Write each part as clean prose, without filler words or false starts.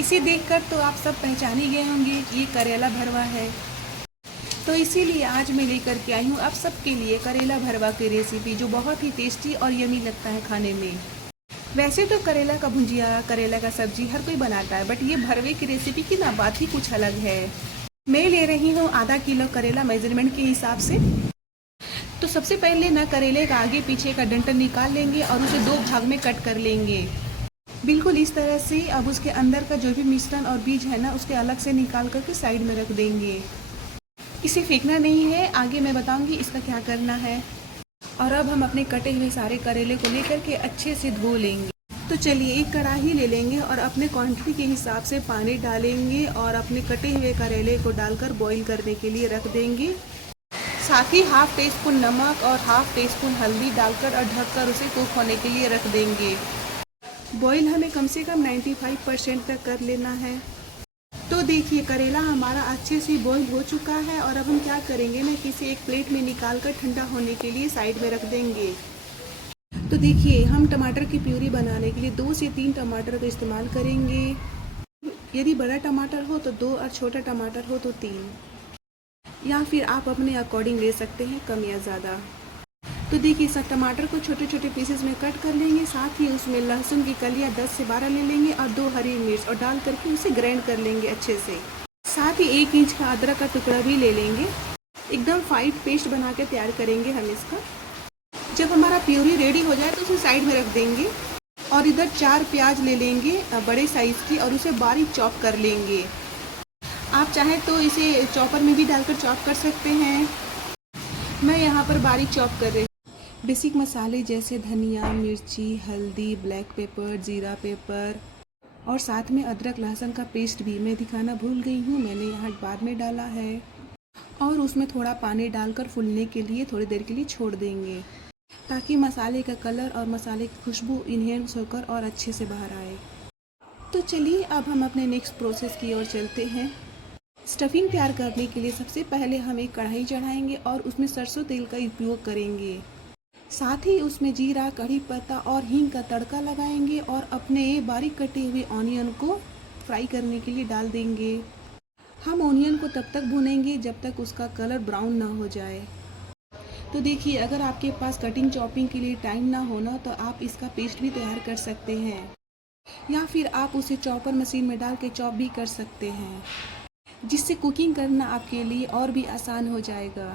इसे देखकर तो आप सब पहचान ही गए होंगे कि ये करेला भरवा है। तो इसीलिए आज मैं लेकर के आई हूँ आप सबके लिए करेला भरवा की रेसिपी, जो बहुत ही टेस्टी और यमी लगता है खाने में। वैसे तो करेला का भुजिया, करेला का सब्जी हर कोई बनाता है, बट ये भरवे की रेसिपी की ना बात ही कुछ अलग है। मैं ले रही हूँ आधा किलो करेला मेजरमेंट के हिसाब से। तो सबसे पहले ना करेले का आगे पीछे का डंठल निकाल लेंगे और उसे दो भाग में कट कर लेंगे, बिल्कुल इस तरह से। अब उसके अंदर का जो भी मिश्रण और बीज है ना, उसके अलग से निकाल करके साइड में रख देंगे। इसे फेंकना नहीं है, आगे मैं बताऊंगी इसका क्या करना है। और अब हम अपने कटे हुए सारे करेले को लेकर के अच्छे से धो लेंगे। तो चलिए एक कढ़ाई ले लेंगे और अपने क्वांटिटी के हिसाब से पानी डालेंगे और अपने कटे हुए करेले को डालकर बॉईल करने के लिए रख देंगे। साथ ही हाफ टी स्पून नमक और हाफ टी स्पून हल्दी डालकर और ढककर उसे कुक होने के लिए रख देंगे। बॉईल हमें कम से कम 95% तक कर लेना है। तो देखिए करेला हमारा अच्छे से बॉईल हो चुका है और अब हम क्या करेंगे ना, किसी एक प्लेट में निकाल कर ठंडा होने के लिए साइड में रख देंगे। तो देखिए हम टमाटर की प्यूरी बनाने के लिए 2 से 3 टमाटर का इस्तेमाल करेंगे। यदि बड़ा टमाटर हो तो 2 और छोटा टमाटर हो तो 3, या फिर आप अपने अकॉर्डिंग ले सकते हैं, कम या ज़्यादा। तो देखिए सब टमाटर को छोटे छोटे पीसेस में कट कर लेंगे। साथ ही उसमें लहसुन की कलियाँ 10 से 12 ले लेंगे और 2 हरी मिर्च और डाल करके उसे ग्राइंड कर लेंगे अच्छे से। साथ ही 1 इंच का अदरक का टुकड़ा भी ले लेंगे। एकदम फाइन पेस्ट बना के तैयार करेंगे हम इसका। जब हमारा प्यूरी रेडी हो जाए तो उसे साइड में रख देंगे। और इधर 4 प्याज ले लेंगे बड़े साइज़ की और उसे बारीक चॉप कर लेंगे। आप चाहें तो इसे चॉपर में भी डालकर चॉप कर सकते हैं। मैं यहाँ पर बारीक चॉप कर रही हूँ। बेसिक मसाले जैसे धनिया, मिर्ची, हल्दी, ब्लैक पेपर, जीरा पेपर और साथ में अदरक लहसुन का पेस्ट भी मैं दिखाना भूल गई हूँ, मैंने यहाँ बाद में डाला है। और उसमें थोड़ा पानी डालकर फूलने के लिए थोड़ी देर के लिए छोड़ देंगे, ताकि मसाले का कलर और मसाले की खुशबू इन्हेंस होकर और अच्छे से बाहर आए। तो चलिए अब हम अपने नेक्स्ट प्रोसेस की ओर चलते हैं। स्टफिंग तैयार करने के लिए सबसे पहले हम एक कढ़ाई चढ़ाएंगे और उसमें सरसों तेल का उपयोग करेंगे। साथ ही उसमें जीरा, कड़ी पत्ता और हींग का तड़का लगाएंगे और अपने बारीक कटे हुए ऑनियन को फ्राई करने के लिए डाल देंगे। हम ऑनियन को तब तक भूनेंगे जब तक उसका कलर ब्राउन ना हो जाए। तो देखिए अगर आपके पास कटिंग चॉपिंग के लिए टाइम ना होना तो आप इसका पेस्ट भी तैयार कर सकते हैं, या फिर आप उसे चॉपर मशीन में डाल के चॉप भी कर सकते हैं, जिससे कुकिंग करना आपके लिए और भी आसान हो जाएगा।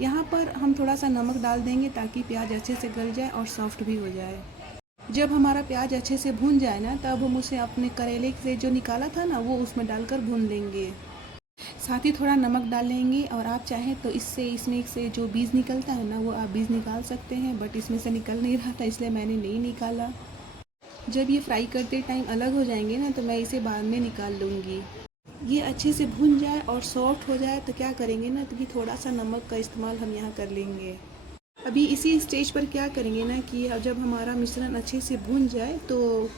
यहाँ पर हम थोड़ा सा नमक डाल देंगे ताकि प्याज अच्छे से गल जाए और सॉफ्ट भी हो जाए। जब हमारा प्याज अच्छे से भून जाए ना, तब हम उसे अपने करेले से जो निकाला था ना, वो उसमें डालकर भून लेंगे। साथ ही थोड़ा नमक डालेंगे और आप चाहें तो इसमें से जो बीज निकलता है ना, वो आप बीज निकाल सकते हैं, बट इसमें से निकल नहीं रहा था इसलिए मैंने नहीं निकाला। जब ये फ्राई करते टाइम अलग हो जाएंगे ना, तो मैं इसे बाद में निकाल लूँगी। ये अच्छे से भुन जाए और सॉफ्ट हो जाए तो क्या करेंगे ना, तो कि थोड़ा सा नमक का इस्तेमाल हम यहाँ कर लेंगे। अभी इसी स्टेज पर क्या करेंगे ना कि जब हमारा मिश्रण अच्छे से भुन जाए तो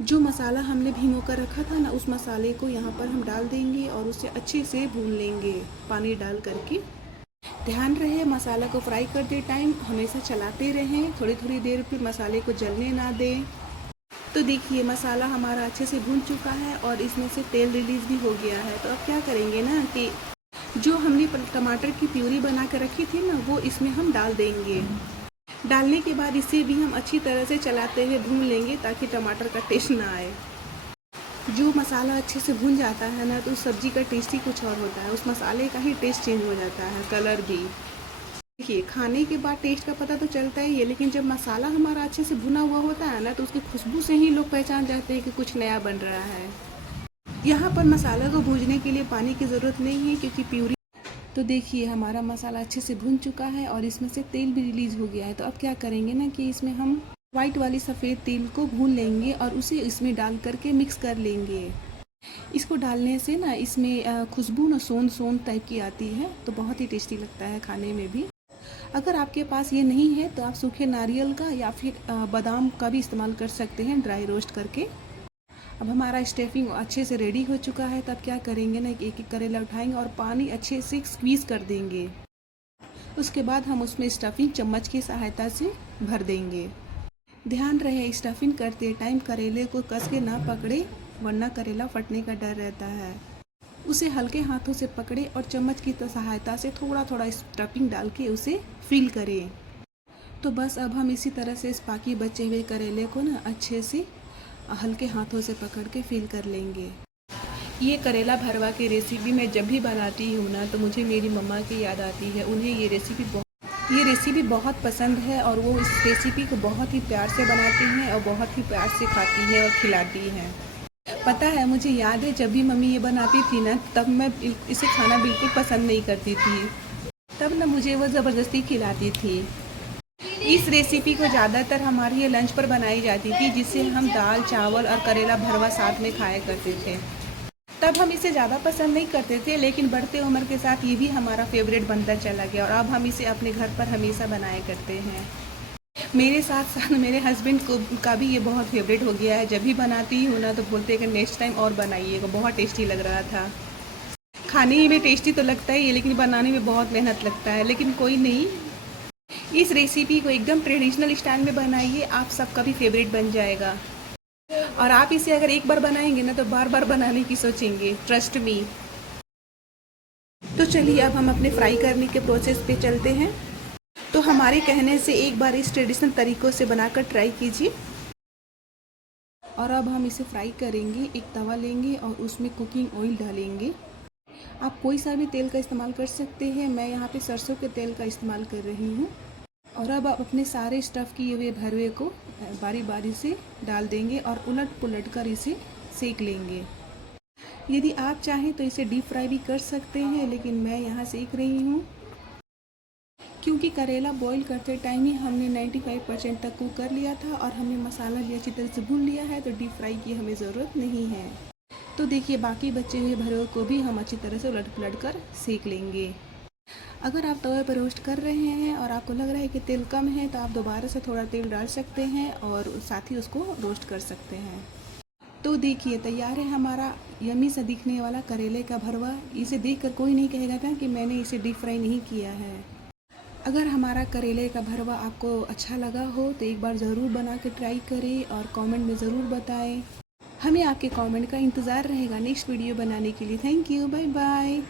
जो मसाला हमने भिगो कर रखा था ना, उस मसाले को यहाँ पर हम डाल देंगे और उसे अच्छे से भून लेंगे पानी डाल करके। ध्यान रहे मसाला को फ्राई करते टाइम हमेशा चलाते रहें, थोड़ी थोड़ी देर फिर मसाले को जलने ना दें। तो देखिए मसाला हमारा अच्छे से भून चुका है और इसमें से तेल रिलीज़ भी हो गया है। तो अब क्या करेंगे ना कि जो हमने टमाटर की प्यूरी बना कर रखी थी ना, वो इसमें हम डाल देंगे। डालने के बाद इसे भी हम अच्छी तरह से चलाते हुए भून लेंगे ताकि टमाटर का टेस्ट ना आए। जो मसाला अच्छे से भून जाता है ना, तो उस सब्ज़ी का टेस्ट ही कुछ और होता है, उस मसाले का ही टेस्ट चेंज हो जाता है, कलर भी। देखिए खाने के बाद टेस्ट का पता तो चलता ही है, लेकिन जब मसाला हमारा अच्छे से भुना हुआ होता है ना, तो उसकी खुशबू से ही लोग पहचान जाते हैं कि कुछ नया बन रहा है। यहाँ पर मसाला को भूनने के लिए पानी की ज़रूरत नहीं है, क्योंकि प्यूरी। तो देखिए हमारा मसाला अच्छे से भुन चुका है और इसमें से तेल भी रिलीज़ हो गया है। तो अब क्या करेंगे ना कि इसमें हम वाइट वाली सफ़ेद तेल को भून लेंगे और उसे इसमें डाल करके मिक्स कर लेंगे। इसको डालने से ना इसमें खुशबू ना सोंध टाइप की आती है, तो बहुत ही टेस्टी लगता है खाने में भी। अगर आपके पास ये नहीं है तो आप सूखे नारियल का या फिर बादाम का भी इस्तेमाल कर सकते हैं, ड्राई रोस्ट करके। अब हमारा स्टफिंग अच्छे से रेडी हो चुका है। तब क्या करेंगे ना, एक एक करेला उठाएंगे और पानी अच्छे से स्क्वीज़ कर देंगे। उसके बाद हम उसमें स्टफिंग चम्मच की सहायता से भर देंगे। ध्यान रहे स्टफिंग करते टाइम करेले को कस के ना पकड़े, वरना करेला फटने का डर रहता है। उसे हल्के हाथों से पकड़े और चम्मच की सहायता से थोड़ा थोड़ा स्टफिंग डाल के उसे फिल करें। तो बस अब हम इसी तरह से इस बाकी बचे हुए करेले को ना अच्छे से हल्के हाथों से पकड़ के फिल कर लेंगे। ये करेला भरवा की रेसिपी मैं जब भी बनाती हूँ ना तो मुझे मेरी मम्मा की याद आती है। उन्हें ये रेसिपी बहुत पसंद है और वो इस रेसिपी को बहुत ही प्यार से बनाती हैं और बहुत ही प्यार से खाती हैं और खिलाती हैं। पता है, मुझे याद है जब भी मम्मी ये बनाती थी ना तब मैं इसे खाना बिल्कुल पसंद नहीं करती थी। तब ना मुझे वो ज़बरदस्ती खिलाती थी। इस रेसिपी को ज़्यादातर हमारे ये लंच पर बनाई जाती थी, जिससे हम दाल चावल और करेला भरवा साथ में खाया करते थे। तब हम इसे ज़्यादा पसंद नहीं करते थे, लेकिन बढ़ते उम्र के साथ ये भी हमारा फेवरेट बनता चला गया और अब हम इसे अपने घर पर हमेशा बनाया करते हैं। मेरे साथ साथ मेरे हस्बैंड को का भी ये बहुत फेवरेट हो गया है। जब भी बनाती हूँ ना तो बोलते हैं कि नेक्स्ट टाइम और बनाइएगा, बहुत टेस्टी लग रहा था। खाने में टेस्टी तो लगता ही है, लेकिन बनाने में बहुत मेहनत लगता है, लेकिन कोई नहीं। इस रेसिपी को एकदम ट्रेडिशनल स्टाइल में बनाइए, आप सबका भी फेवरेट बन जाएगा। और आप इसे अगर एक बार बनाएंगे ना तो बार बार बनाने की सोचेंगे, ट्रस्ट मी। तो चलिए अब हम अपने फ्राई करने के प्रोसेस पे चलते हैं। तो हमारे कहने से एक बार इस ट्रेडिशनल तरीक़ों से बनाकर ट्राई कीजिए। और अब हम इसे फ्राई करेंगे। एक तवा लेंगे और उसमें कुकिंग ऑयल डालेंगे। आप कोई सा भी तेल का इस्तेमाल कर सकते हैं, मैं यहाँ पे सरसों के तेल का इस्तेमाल कर रही हूँ। और अब आप अपने सारे स्टफ़ किए हुए भरवे को बारी बारी से डाल देंगे और उलट पुलट कर इसे सेक लेंगे। यदि आप चाहें तो इसे डीप फ्राई भी कर सकते हैं, लेकिन मैं यहाँ सेक रही हूँ क्योंकि करेला बॉईल करते टाइम ही हमने 95% तक कुक कर लिया था और हमने मसाला भी अच्छी तरह से भून लिया है, तो डीप फ्राई की हमें ज़रूरत नहीं है। तो देखिए, बाकी बचे हुए भरवे को भी हम अच्छी तरह से उलट पुलट कर सेक लेंगे। अगर आप तवे पर रोस्ट कर रहे हैं और आपको लग रहा है कि तेल कम है तो आप दोबारा से थोड़ा तेल डाल सकते हैं और साथ ही उसको रोस्ट कर सकते हैं। तो देखिए, तैयार है हमारा यम्मी सा दिखने वाला करेले का भरवा। इसे देखकर कोई नहीं कहेगा था कि मैंने इसे डीप फ्राई नहीं किया है। अगर हमारा करेले का भरवा आपको अच्छा लगा हो तो एक बार ज़रूर बना के ट्राई करें और कमेंट में ज़रूर बताएं। हमें आपके कमेंट का इंतज़ार रहेगा नेक्स्ट वीडियो बनाने के लिए। Thank you, bye bye.